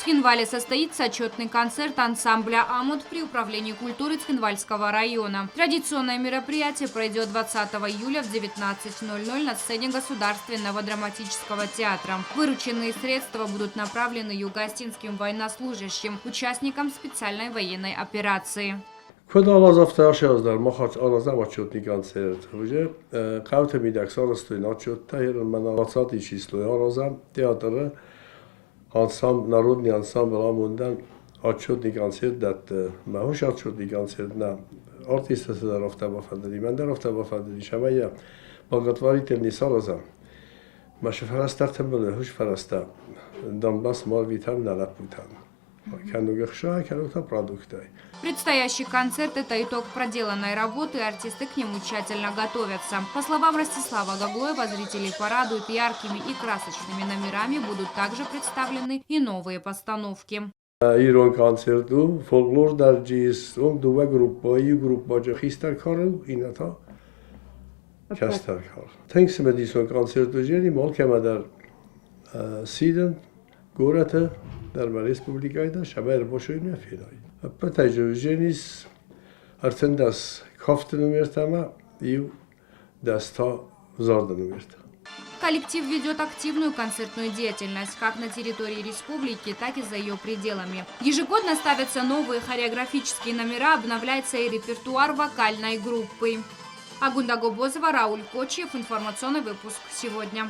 В Цхинвале состоится отчетный концерт ансамбля «Амут» при управлении культуры Цхинвальского района. Традиционное мероприятие пройдет 20 июля в 19:00 на сцене Государственного драматического театра. Вырученные средства будут направлены югоостинским военнослужащим, участникам специальной военной операции. Kod zavtása dar mohat az nem отчетный концерт. Уже кауте мидак соростой отчет тайрен мана 20 число ароза театра ансамбль народный ансамбль Амундан отчетный концерт дат махуш отчетный концерт на артиста дар автобафадали мен дар автобафадали шамая благотворительный сороза маш фарастартам было хуш фараста Донбасс марвитам на лапутам. Предстоящий концерт – это итог проделанной работы, и артисты к нему тщательно готовятся. По словам Ростислава Гаглоева, зрителей порадуют яркими и красочными номерами, будут также представлены и новые постановки. Ирон концерту фольклор дарджис две группа хистаркару ината кастаркар. Тенкс медисон концерту жени молкемадар сиден гората در республикայda շաբեր բոշույնը ֆիրայ։ Պտայջուժենիս արդեն դաս քոֆտնում երթամա և դաստա զարդնում երթա։ Коллектив ведет активную концертную деятельность как на территории республики, так и за ее пределами. Ежегодно ставятся новые хореографические номера, обновляется и репертуар вокальной группы. Агунда Гобозова, Рауль Кочиев. Информационный выпуск сегодня.